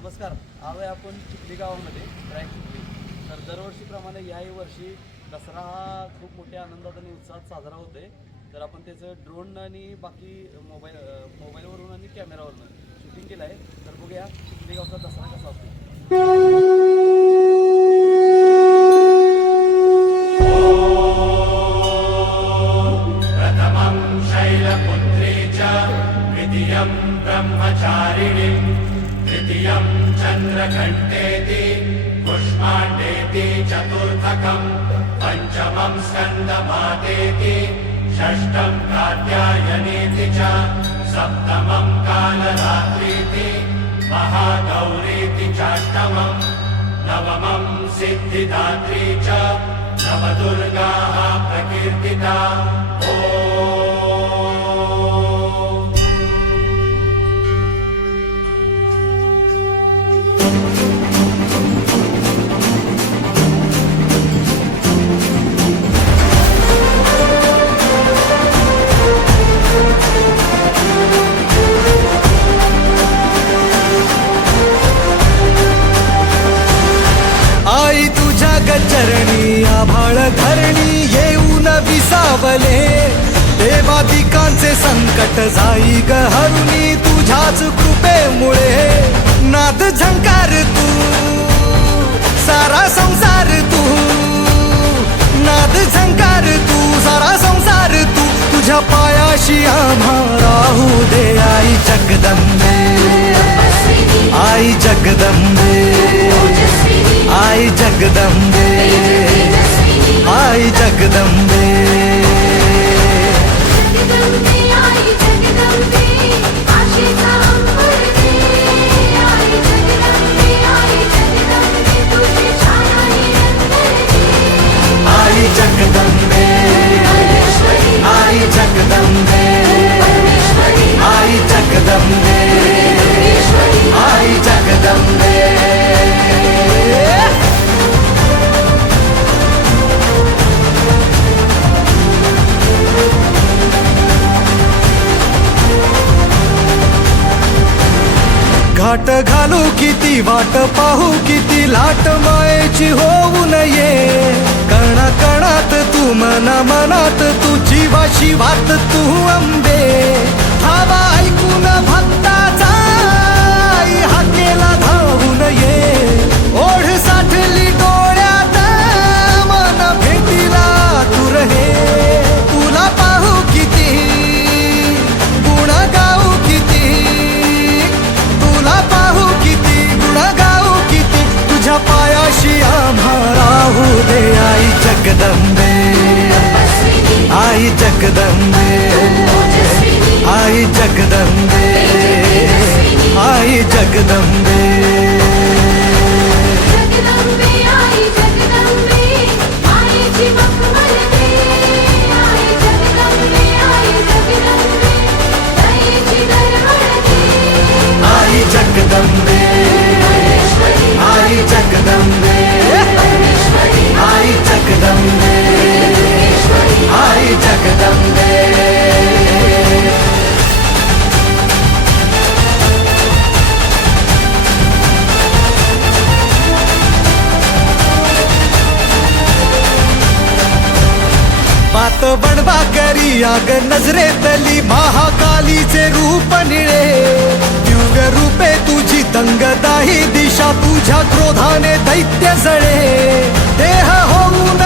नमस्कार. आलो आहे आपण चिखली गावामध्ये ट्रॅक चिखली. तर दरवर्षीप्रमाणे याही वर्षी दसरा हा खूप मोठ्या आनंदात आणि उत्साहात साजरा होतोय. तर आपण त्याचं ड्रोन आणि बाकी मोबाईलवरून आणि कॅमेरावरून शूटिंग केलं आहे. तर बघूया चिखली गावचा दसरा कसा असतो. प्रथमं शैलपुत्री च द्वितीयं ब्रह्मचारिणीं तृतीयं चन्द्रघण्टेति पुष्माण्डेति चतुर्थकं पञ्चमं स्कन्दमातेति षष्ठं कात्यायनीति च सप्तमं कालरात्रीति महागौरीति चाष्टमं नवमं सिद्धिदात्री च नवदुर्गाः प्रकीर्तिता. आई तुझ्या गचरणी आभाळ धरणी येऊन विसावले, देवादिकांचे संकट जाई ग हरुणी तुझ्याच कृपेमुळे. नाद झंकार तू सारा संसार तू, नाद झंकार तू सारा संसार तू, तुझ्या पायाशी आम्हा राहू दे. आई जगदंबे, आई जगदंबे, आई जगदंबे, आई जगदंबे. आई जगदंबे, आई जगदंबे, आई जगदंबे, आई जगदंबे. घाट घालू किती वाट पाहू किती लाट मायेची होऊ नये. कणा कणात तू मना मनात तू जीवाशी वात तू अंबे. धावा ऐकून भक्ताचा आई हाकेला धावून ये. ओढ साठली डोळ्यात मन भेटीला तू रहे. तुला पाहू किती गुण गाऊ किती, तुला पाहू किती गुण गाऊ किती, तुझ्या पायाशी आम्हा राहू दे. आई जगदंबे, आई जगदंबे, आई जगदंबे, आई जगदंबे. आई जगदंबे, आई जगदंबे, आई जगदंबे, आई जगदंबे. पात बनवा करी आग नजरेतली महाकालीचे रूप निळे. दिव्य रूपे तुझी दंगदाही दिशा, तुझ्या क्रोधाने दैत्य जळे. देह होऊन